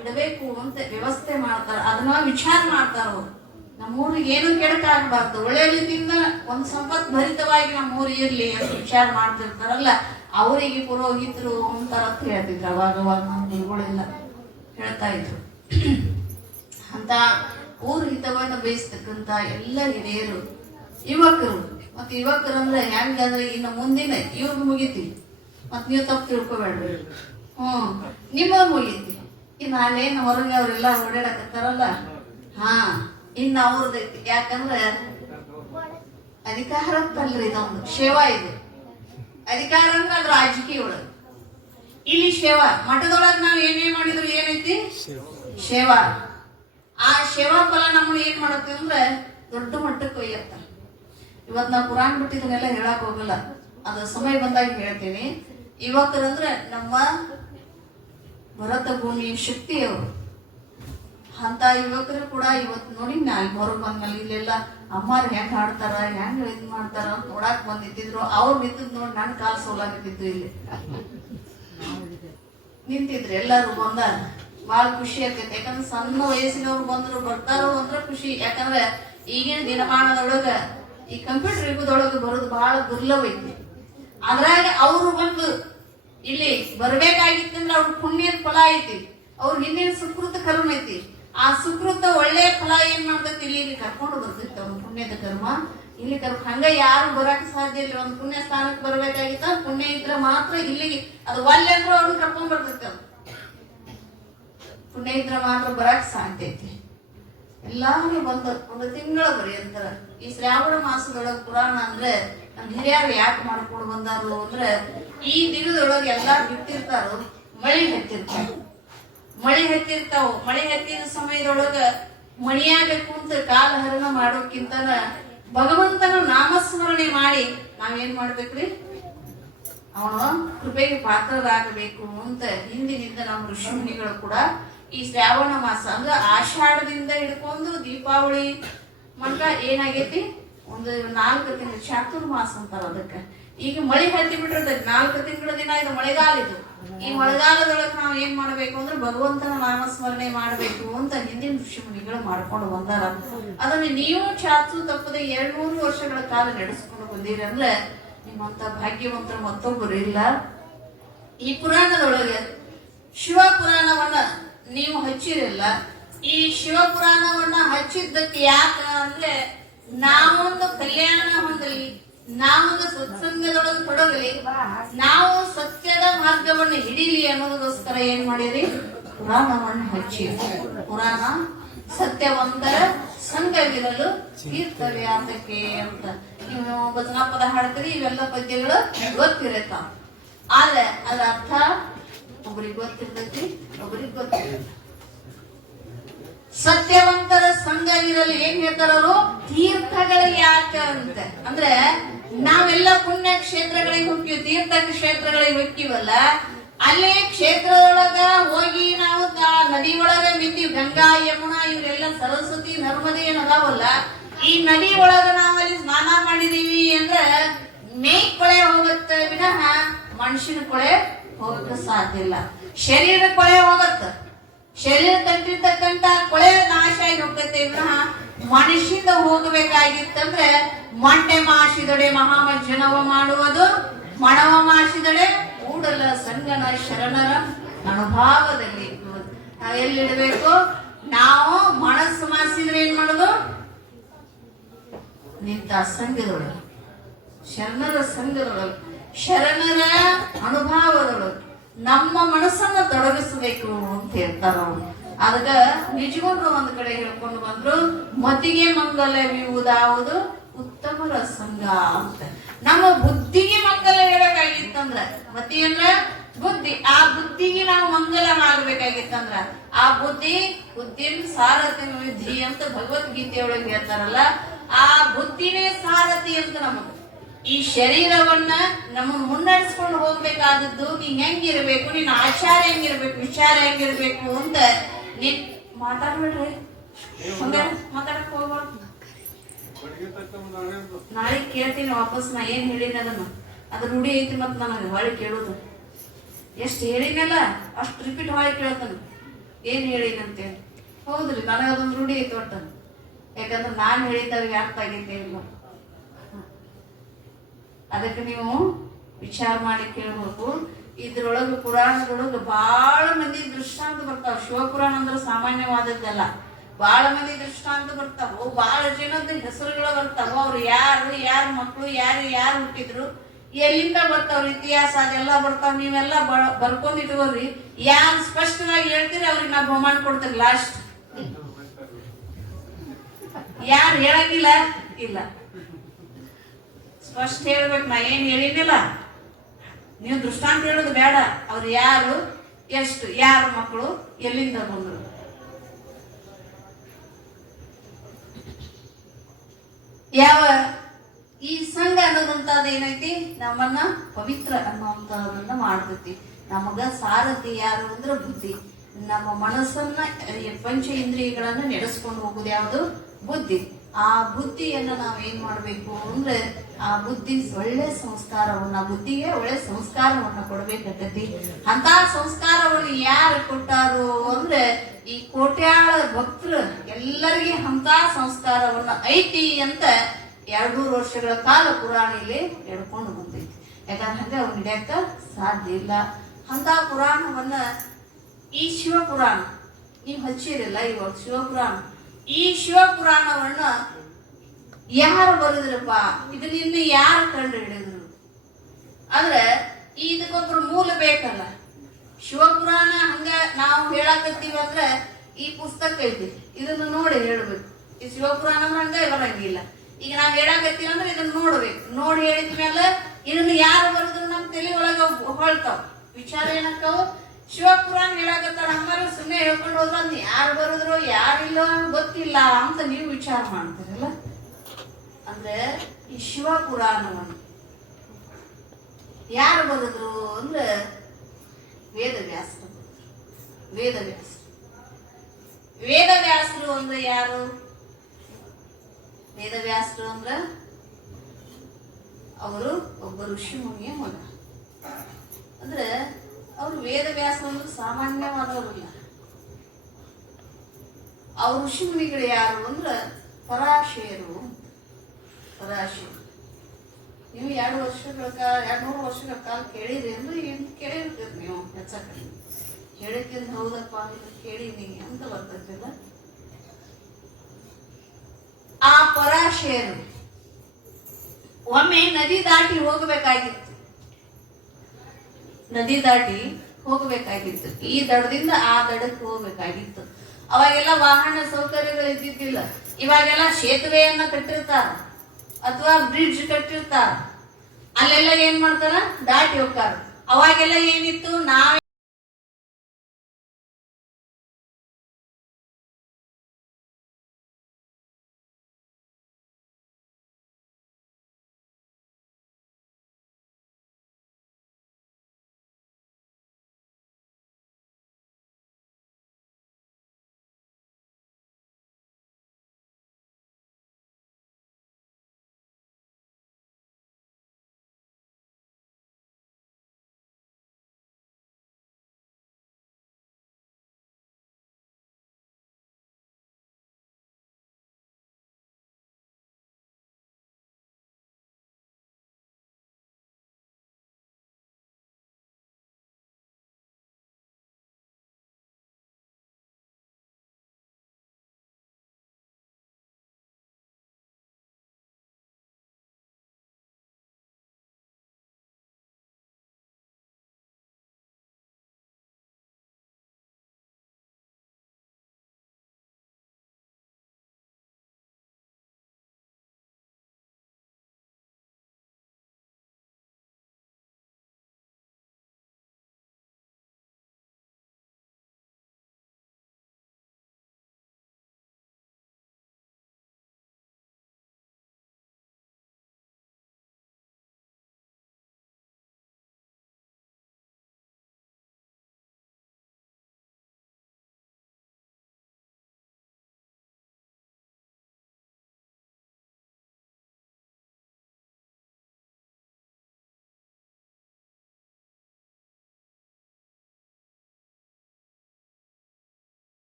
ಇಡಬೇಕು ಅಂತ ವ್ಯವಸ್ಥೆ ಮಾಡ್ತಾರ. ಅದನ್ನ ವಿಚಾರ ಮಾಡ್ತಾರ. ಅವ್ರು ನಮ್ಮೂರಿಗೆ ಏನು ಕೆಡಕಾಗಬಾರ್ದು, ಒಳ್ಳೆ ರೀತಿಯಿಂದ ಒಂದು ಸಂಪತ್ ಭರಿತವಾಗಿ ನಮ್ಮೂರು ಇರ್ಲಿ ಅಂತ ವಿಚಾರ ಮಾಡ್ತಿರ್ತಾರಲ್ಲ ಅವರಿಗೆ ಪುರೋಹಿತರು ಅಂತಾರ ಅಂತ ಹೇಳ್ತಿದ್ರು. ಅವಾಗ ನಮ್ಮ ಗುರುಗಳೆಲ್ಲ ಹೇಳ್ತಾ ಇದ್ರು. ಅಂತ ಊರ ಹಿತವನ್ನು ಬಯಸ್ತಕ್ಕಂತ ಎಲ್ಲ ಹಿರಿಯರು, ಯುವಕರು. ಮತ್ತೆ ಯುವಕರು ಅಂದ್ರೆ ಹೆಂಗಂದ್ರೆ ಇನ್ನು ಮುಂದಿನ ಇವ್ರಿಗೆ ಮುಗಿತಿ, ಮತ್ ನೀವು ತಪ್ಪು ತಿಳ್ಕೊಬೇಡ್ರಿ. ನಿಮ್ಮ ಮುಗಿತಿ. ಇನ್ನು ಅಲ್ಲೇನು ಹೊರಗೆ ಅವರೆಲ್ಲ ಓಡಾಡಕತ್ತಾರಲ್ಲ, ಇನ್ನು ಅವ್ರದೈತಿ. ಯಾಕಂದ್ರೆ ಅಧಿಕಾರ ಅಂತಲ್ರಿ, ಇದೊಂದು ಸೇವಾ. ಇದು ಅಧಿಕಾರ ಅಂದ್ರೆ ಅದು ರಾಜಕೀಯ ಒಳಗೆ. ಇಲ್ಲಿ ಸೇವಾ ಮಠದೊಳಗೆ ನಾವ್ ಏನೇನ್ ಮಾಡಿದ್ರು ಏನೈತಿ? ಸೇವಾ. ಆ ಸೇವಾ ಫಲ ನಮ್ಮನ್ನ ಏನ್ ಮಾಡತ್ತೀವಿ ಅಂದ್ರೆ ದೊಡ್ಡ ಮಟ್ಟಕ್ಕೆ ಒಯ್ಯತ್ತ. ಇವತ್ ನಾವು ಪುರಾಣ ಬಿಟ್ಟಿದ್ದನ್ನೆಲ್ಲ ಹೇಳಕ್ ಹೋಗಲ್ಲ, ಅದು ಸಮಯ ಬಂದಾಗ ಹೇಳ್ತೀನಿ. ಯುವಕರಂದ್ರೆ ನಮ್ಮ ಭರತ ಭೂಮಿ ಶಕ್ತಿಯವರು. ಅಂತ ಯುವಕರು ಕೂಡ ಇವತ್ತು ನೋಡಿ ಅಲ್ಲಿ ಹೊರಗೆ ಬಂದ್ಮೇಲೆ ಇಲ್ಲೆಲ್ಲ ಅಮ್ಮಾರು ಹೆಂಗ್ ಹಾಡ್ತಾರ, ಹೆಂಗ್ ಇದ್ ಮಾಡ್ತಾರ ಅಂತ ನೋಡಾಕ್ ಬಂದಿದ್ರು. ಅವ್ರು ನಿಂತಿದ್ ನೋಡಿ ನನ್ ಕಾಲ್ ಸೋಲಾಗಿದ್ದು. ಇಲ್ಲಿ ನಿಂತಿದ್ರು ಎಲ್ಲಾರು ಬಂದಾರ, ಬಹಳ ಖುಷಿ ಆಗ್ತೈತಿ. ಯಾಕಂದ್ರೆ ಸಣ್ಣ ವಯಸ್ಸಿನವ್ರು ಬಂದ್ರು ಬರ್ತಾರೋ ಅಂದ್ರೆ ಖುಷಿ. ಯಾಕಂದ್ರೆ ಈಗಿನ ದಿನಮಾನದೊಳಗ ಈ ಕಂಪ್ಯೂಟರ್ ಯುಗದೊಳಗ ಬರೋದು ಬಹಳ ದುರ್ಲಭ ಐತಿ. ಅದ್ರಾಗ ಅವ್ರು ಬಂದು ಇಲ್ಲಿ ಬರ್ಬೇಕಾಗಿತ್ತಂದ್ರ ಅವ್ರ ಪುಣ್ಯದ ಫಲ ಐತಿ, ಅವ್ರ ಹಿಂದಿನ ಸುಕೃತ ಕರ್ಮ ಐತಿ. ಆ ಸುಕೃತ ಒಳ್ಳೆ ಫಲ ಏನ್ ಮಾಡ್ತೈತಿ, ಇಲ್ಲಿ ಕರ್ಕೊಂಡು ಬರ್ತೈತಿ ಅವ್ರ ಪುಣ್ಯದ ಕರ್ಮ. ಇಲ್ಲಿ ಹಂಗ ಯಾರು ಬರಕ್ ಸಾಧ್ಯ ಇಲ್ಲ. ಒಂದು ಪುಣ್ಯ ಸ್ಥಾನಕ್ಕೆ ಬರ್ಬೇಕಾಗಿತ್ತ, ಪುಣ್ಯ ಇದ್ರ ಮಾತ್ರ ಇಲ್ಲಿಗೆ ಅದು ಒಲ್ಲೆ ಅಂದ್ರೂ ಅವ್ರನ್ನ ಕರ್ಕೊಂಡ್ ಬರ್ತೈತಿ. ಅದು ಪುಣ್ಯ ಇದ್ರ ಮಾತ್ರ ಬರಕ್ ಸಾಧ್ಯ ಐತಿ. ಎಲ್ಲಾರು ಬಂದ ಒಂದು ತಿಂಗಳ ಪರ್ಯಂತರ ಈ ಶ್ರಾವಣ ಮಾಸದೊಳಗ ಪುರಾಣ ಅಂದ್ರೆ ನಮ್ ಹಿರಿಯರು ಯಾಕೆ ಮಾಡ್ಕೊಂಡು ಬಂದಾರು ಅಂದ್ರೆ, ಈ ದಿನದೊಳಗೆ ಎಲ್ಲಾ ಬಿಟ್ಟಿರ್ತಾರು, ಮಳಿ ಹತ್ತಿರ್ತಾವ. ಮಳಿ ಹತ್ತಿದ ಸಮಯದೊಳಗ ಮಣಿಯಾಗ ಕುಂತ ಕಾಲಹರಣ ಮಾಡೋಕ್ಕಿಂತನ ಭಗವಂತನ ನಾಮಸ್ಮರಣೆ ಮಾಡಿ ನಾವೇನ್ ಮಾಡ್ಬೇಕ್ರಿ, ಅವನು ಕೃಪೆಗೆ ಪಾತ್ರರಾಗಬೇಕು ಅಂತ ಹಿಂದಿನಿಂದ ನಮ್ಮ ಋಷಿಮುನಿಗಳು ಕೂಡ ಈ ಶ್ರಾವಣ ಮಾಸ ಅಂದ್ರೆ ಆಷಾಢದಿಂದ ಹಿಡ್ಕೊಂಡು ದೀಪಾವಳಿ ಮಟ್ಟ ಏನಾಗೈತಿ, ಒಂದು 4 ತಿಂಗಳು ಚಾತುರ್ಮಾಸ ಅಂತಾರ ಅದಕ್ಕೆ. ಈಗ ಮಳಿ ಹತ್ತಿ ಬಿಟ್ಟಿರ್ತೈತಿ, 4 ತಿಂಗಳ ದಿನ ಇದು ಮಳೆಗಾಲ. ಇದು ಈ ಮಳೆಗಾಲದೊಳಗೆ ನಾವ್ ಏನ್ ಮಾಡ್ಬೇಕು ಅಂದ್ರೆ ಭಗವಂತನ ನಾಮಸ್ಮರಣೆ ಮಾಡ್ಬೇಕು ಅಂತ ಹಿಂದಿನ ಋಷಿಮುನಿಗಳು ಮಾಡ್ಕೊಂಡು ಬಂದಾರ. ಅದನ್ನ ನೀವು ಚಾಚು ತಪ್ಪದೆ 200 ವರ್ಷಗಳ ಕಾಲ ನಡೆಸ್ಕೊಂಡು ಬಂದಿರಿ ಅಂದ್ರೆ ನಿಮ್ಮಂತ ಭಾಗ್ಯವಂತರು ಮತ್ತೊಬ್ಬರು ಇಲ್ಲ. ಈ ಪುರಾಣದೊಳಗೆ ಶಿವ ಪುರಾಣವನ್ನ ನೀವು ಹಚ್ಚಿರಲ್ಲ. ಈ ಶಿವ ಪುರಾಣವನ್ನ ಹಚ್ಚಿದ್ದಕ್ಕೆ ಯಾಕ ಅಂದ್ರೆ, ನಾವೊಂದು ಕಲ್ಯಾಣ ಹೊಂದಲಿ, ನಾವೊಂದು ಸತ್ಸಂಗದೊಳಗೆ ತೊಡಗಲಿ, ನಾವು ಸತ್ಯದ ಮಾರ್ಗವನ್ನು ಹಿಡೀಲಿ ಅನ್ನೋದಕ್ಕೋಸ್ಕರ ಏನ್ ಮಾಡಿರಿ, ಪುರಾಣವನ್ನು ಹಚ್ಚಿ. ಪುರಾಣ ಸತ್ಯವಂತರ ಸಂಘವಿರಲು ತೀರ್ಥವ್ಯಾತಕ್ಕೆ ಅಂತ. ನೀವು ಭಜನಾ ಪದ ಹಾಡ್ತೀರಿ, ಇವೆಲ್ಲ ಪದ್ಯಗಳು ಗೊತ್ತಿರತ್ತ. ಆದ್ರೆ ಅದ್ರ ಅರ್ಥ ಒಬ್ಬರಿಗೆ ಗೊತ್ತಿರ್ತೈತಿ, ಒಬ್ಬರಿಗೆ ಗೊತ್ತಿರತ್ತ. ಸತ್ಯವಂತರ ಸಂಘವಿರಲು ಏನ್ ಹೇಳ್ತಾರವರು, ತೀರ್ಥಗಳು ಯಾಕೆ ಅಂತ ಅಂದ್ರೆ, ನಾವೆಲ್ಲ ಪುಣ್ಯ ಕ್ಷೇತ್ರಗಳಿಗೆ ಹೋಗ್ತೀವಿ, ತೀರ್ಥ ಕ್ಷೇತ್ರಗಳಿಗೆ ಹೋಗ್ತೀವಲ್ಲ, ಅಲ್ಲೇ ಕ್ಷೇತ್ರದೊಳಗ ಹೋಗಿ ನಾವು ನದಿ ಒಳಗ ನಿಂತೀವಿ. ಗಂಗಾ, ಯಮುನಾ ಇವರೆಲ್ಲ ಸರಸ್ವತಿ, ನರ್ಮದೆ ಏನದಾವಲ್ಲ, ಈ ನದಿ ಒಳಗ ನಾವಲ್ಲಿ ಸ್ನಾನ ಮಾಡಿದೀವಿ ಅಂದ್ರೆ ಮೇಕ್ ಕೊಳೆ ಹೋಗುತ್ತೆ ವಿನಃ ಮನುಷ್ಯನ ಕೊಳೆ ಹೋಗಕ್ಕೆ ಸಾಧ್ಯ ಇಲ್ಲ. ಶರೀರ ಕೊಳೆ ಹೋಗತ್ತ, ಶರೀರ ತಟ್ಟಿರ್ತಕ್ಕಂತ ಕೊಳೆ ನಾಶ ಆಗಿ ಹೋಗತ್ತೆ ವಿನಃ ಮನುಷ್ಯಂದ ಹೋಗಬೇಕಾಗಿತ್ತಂದ್ರೆ, ಮಂಡೆ ಮಾಸಿದೊಡೆ ಮಹಾಮಜ್ಜನವ ಮಾಡುವುದು, ಮಣವ ಮಾಸಿದೊಡೆ ಕೂಡಲ ಸಂಗನ ಶರಣರ ಅನುಭಾವದಲ್ಲಿ. ನಾವೆಲ್ಲಿಡಬೇಕು, ನಾವು ಮನಸ್ಸು ಮಾಸಿದ್ರೆ ಏನ್ ಮಾಡೋದು, ನಿಂತ ಸಂಘದೊಳಗೆ, ಶರಣರ ಸಂಘದೊಳಗೆ, ಶರಣರ ಅನುಭವದೊಳಗೆ ನಮ್ಮ ಮನಸ್ಸನ್ನ ತೊಡಗಿಸಬೇಕು ಅಂತ ಹೇಳ್ತಾರ ಅವರು. ಅದಕ್ಕ ನಿಜಗೊಂಡ್ರು ಒಂದ್ ಕಡೆ ಹೇಳ್ಕೊಂಡು ಬಂದ್ರು, ಮತಿಗೆ ಮಂಗಲವಿಯುವುದಾವುದು ಉತ್ತಮರ ಸಂಘ ಅಂತ. ನಮ್ಮ ಬುದ್ಧಿಗೆ ಮಂಗಲ ಇರಬೇಕಾಗಿತ್ತಂದ್ರ, ಮತಿ ಅಂದ್ರ ಬುದ್ಧಿ, ಆ ಬುದ್ಧಿಗೆ ನಾವು ಮಂಗಲವಾಗಬೇಕಾಗಿತ್ತಂದ್ರ ಆ ಬುದ್ಧಿನ ಸಾರಥಿ ವಿಧಿ ಅಂತ ಭಗವದ್ಗೀತೆಯೊಳಗೆ ಹೇಳ್ತಾರಲ್ಲ, ಆ ಬುದ್ಧಿನೇ ಸಾರಥಿ ಅಂತ. ನಮಗ ಈ ಶರೀರವನ್ನ ನಮ್ಮನ್ನ ಮುನ್ನಡೆಸ್ಕೊಂಡು ಹೋಗ್ಬೇಕಾದದ್ದು, ನೀ ಹೆಂಗಿರ್ಬೇಕು, ನಿನ್ನ ಆಚಾರ ಹೆಂಗಿರ್ಬೇಕು, ವಿಚಾರ ಹೆಂಗಿರ್ಬೇಕು ಅಂತ. ನೀನ್ ಮಾತಾಡ್ಬೇಡ್ರಿ, ಮಾತಾಡಕ್ ಹೋಗ್ಬಾರ್ದು. ನಾಳೆ ಕೇಳ್ತೀನಿ ವಾಪಸ್ ನಾ ಏನ್ ಹೇಳಿನಿ ಅದನ್ನ, ಅದ್ರ ರೂಢಿ ಐತಿ. ಮತ್ ನನಗೆ ಹೊಳಿ ಕೇಳೋದು ಎಷ್ಟು ಹೇಳಿನಲ್ಲ ಅಷ್ಟು ರಿಪೀಟ್ ಹೊಳಿ ಕೇಳ್ತಾನ, ಏನ್ ಹೇಳಿನಂತೇಳಿ. ಹೌದ್ರಿ, ನನಗೆ ಅದೊಂದು ರೂಢಿ ಐತಿ ಒಟ್ಟ. ಯಾಕಂದ್ರೆ ನಾನ್ ಹೇಳಿದವ್ರಿಗೆ ಅರ್ಥ ಆಗೈತೆ ಇಲ್ಲ. ಅದಕ್ಕೆ ನೀವು ವಿಚಾರ ಮಾಡಿ ಕೇಳ್ಬೇಕು. ಇದ್ರೊಳಗ ಪುರಾಣದೊಳಗ ಬಹಳ ಮಂದಿ ದೃಷ್ಟಾಂತ ಬರ್ತಾವ. ಶಿವಪುರಾಣ ಅಂದ್ರೆ ಸಾಮಾನ್ಯವಾದದ್ದಲ್ಲ, ಬಹಳ ಮಂದಿ ದೃಷ್ಟಾಂತ ಬರ್ತಾವ, ಬಹಳ ಜನದ ಹೆಸರುಗಳು ಬರ್ತಾವ. ಅವ್ರು ಯಾರ ಮಕ್ಕಳು, ಯಾರು ಹುಟ್ಟಿದ್ರು, ಎಲ್ಲಿಂದ ಬರ್ತಾವ್ರ ಇತಿಹಾಸ ಅದೆಲ್ಲ ಬರ್ತಾವ. ನೀವೆಲ್ಲ ಬರ್ಕೊಂಡಿಟ್ಕೋರಿ. ಯಾರು ಸ್ಪಷ್ಟವಾಗಿ ಹೇಳ್ತೀರಿ ಅವ್ರಿಗೆ ನಾ ಬಹುಮಾನ ಕೊಡ್ತೀರಿ. ಲಾಸ್ಟ್ ಯಾರು ಹೇಳಂಗಿಲ್ಲ ಇಲ್ಲ, ಸ್ಪಷ್ಟ ಹೇಳ್ಬೇಕು. ನಾ ಏನ್ ಹೇಳಿನಿಲ್ಲ, ನೀವು ದೃಷ್ಟಾಂತ ಹೇಳೋದು ಬೇಡ. ಅವ್ರು ಯಾರು, ಎಷ್ಟು, ಯಾರ ಮಕ್ಕಳು, ಎಲ್ಲಿಂದ ಬಂದ್ರು. ಯಾವ ಈ ಸಂಘ ಅನ್ನೋದಂತದ ಏನೈತಿ, ನಮ್ಮನ್ನ ಪವಿತ್ರ ಅನ್ನುವಂತದನ್ನ ಮಾಡ್ತೈತಿ. ನಮಗ ಸಾರಥಿ ಯಾರು ಅಂದ್ರೆ ಬುದ್ಧಿ. ನಮ್ಮ ಮನಸ್ಸನ್ನ ಪಂಚ ಇಂದ್ರಿಯಗಳನ್ನ ನಡೆಸ್ಕೊಂಡು ಹೋಗುದು ಯಾವುದು, ಬುದ್ಧಿ. ಆ ಬುದ್ಧಿಯನ್ನ ನಾವೇನ್ ಮಾಡ್ಬೇಕು ಅಂದ್ರೆ, ಆ ಬುದ್ಧಿ ಒಳ್ಳೆ ಸಂಸ್ಕಾರವನ್ನ, ಬುದ್ಧಿಗೆ ಒಳ್ಳೆ ಸಂಸ್ಕಾರವನ್ನ ಕೊಡ್ಬೇಕಾಗತಿ. ಅಂತ ಸಂಸ್ಕಾರವನ್ನು ಯಾರು ಕೊಟ್ಟಾರು ಅಂದ್ರೆ, ಈ ಕೋಟ್ಯಾಳ ಭಕ್ತರು ಎಲ್ಲರಿಗೆ ಅಂತ ಸಂಸ್ಕಾರವನ್ನ ಐತಿ ಅಂತ 200 ವರ್ಷಗಳ ಕಾಲ ಪುರಾಣ ಇಲ್ಲಿ ಹೇಳ್ಕೊಂಡು ಬಂದೈತಿ. ಯಾಕಂದ್ರೆ ಹಂಗೆ ಅವ್ರು ಹಿಡಿಯಕ್ಕ ಸಾಧ್ಯ ಇಲ್ಲ. ಅಂತ ಪುರಾಣವನ್ನ ಈ ಶಿವಪುರಾಣ ನೀವು ಹಚ್ಚಿರಲ್ಲ ಇವಾಗ ಶಿವಪುರಾಣ, ಈ ಶಿವಪುರಾಣವನ್ನ ಯಾರು ಬರೆದ್ರಪ್ಪ, ಇದನ್ನ ಯಾರು ಕಂಡು ಹಿಡಿದ್ರು ಆದ್ರೆ ಇದಕ್ಕೊಬ್ರು ಮೂಲ ಬೇಕಲ್ಲ. ಶಿವಪುರಾಣ ಹಂಗ ನಾವು ಹೇಳಾಕತ್ತೀವಿ ಅಂದ್ರೆ ಈ ಪುಸ್ತಕ ಐತಿ, ಇದನ್ನ ನೋಡಿ ಹೇಳ್ಬೇಕು. ಈ ಶಿವಪುರಾಣ ಹಂಗ ಬರಂಗಿಲ್ಲ. ಈಗ ನಾವ್ ಹೇಳಾಕತ್ತೀವಿ ಅಂದ್ರೆ ಇದನ್ನ ನೋಡ್ಬೇಕು, ನೋಡಿ ಹೇಳಿದ್ಮೇಲೆ ಇದನ್ನ ಯಾರು ಬರೆದ್ರು ನಮ್ ತಲೆ ಒಳಗ ಹೊಳ್ತಾವ ವಿಚಾರ ಏನಕ್ಕಾವ. ಶಿವಪುರಾಣ ಹೇಳಾಕತ್ತಾರ ಹಂಗಾರ ಸುಮ್ಮನೆ ಹೇಳ್ಕೊಂಡು ಹೋದ್ರ ಅದ್ ಯಾರು ಬರೆದ್ರು ಯಾರಿಲ್ಲ ಗೊತ್ತಿಲ್ಲ ಅಂತ ನೀವು ವಿಚಾರ ಮಾಡ್ತೀರಲ್ಲ. ಅಂದ್ರೆ ಈ ಶಿವಪುರಾಣವನ್ನು ಯಾರು ಬರೆದ್ರು ಅಂದ್ರೆ ವೇದವ್ಯಾಸರು. ವೇದವ್ಯಾಸರು ಅಂದ್ರೆ ಯಾರು? ವೇದವ್ಯಾಸರು ಅಂದ್ರ ಅವರು ಒಬ್ಬ ಋಷಿ ಮುನಿಯ ಮಗ. ಅಂದ್ರೆ ಅವ್ರು ವೇದವ್ಯಾಸರು ಅಂದ್ರೆ ಸಾಮಾನ್ಯವಾದವರಲ್ಲ. ಅವ್ರ ಋಷಿ ಮುನಿಗಳು ಯಾರು ಅಂದ್ರ ಪರಾಶರು. ನೀವು 200 ವರ್ಷಗಳ ಕಾಲ ಕೇಳಿರಿ ಅಂದ್ರೆ ಏನ್ ಕೇಳಿರ್ತೀರಿ ನೀವು ಹೆಚ್ಚ ಕಡಿಮೆ. ಹೇಳಿಕೆ ಹೌದಪ್ಪ ಕೇಳಿನಿ ಅಂತ ಬರ್ತೈತಿಲ್ಲ. ಆ ಪರಾಶರು ಒಮ್ಮೆ ನದಿ ದಾಟಿ ಹೋಗಬೇಕಾಗಿತ್ತು. ಈ ದಡದಿಂದ ಆ ದಡಕ್ಕೆ ಹೋಗ್ಬೇಕಾಗಿತ್ತು. ಅವಾಗೆಲ್ಲ ವಾಹನ ಸೌಕರ್ಯಗಳು ಇದ್ದಿದ್ದಿಲ್ಲ. ಇವಾಗೆಲ್ಲ ಸೇತುವೆಯನ್ನ ಕಟ್ಟಿರ್ತಾರ ಅಥವಾ ಬ್ರಿಡ್ಜ್ ಕಟ್ಟಿರ್ತಾರ. ಅಲ್ಲೆಲ್ಲ ಏನ್ ಮಾಡ್ತಾರ ದಾಟಿ ಹೋಗ್ತಾರ. ಅವಾಗೆಲ್ಲ ಏನಿತ್ತು, ನಾವೇ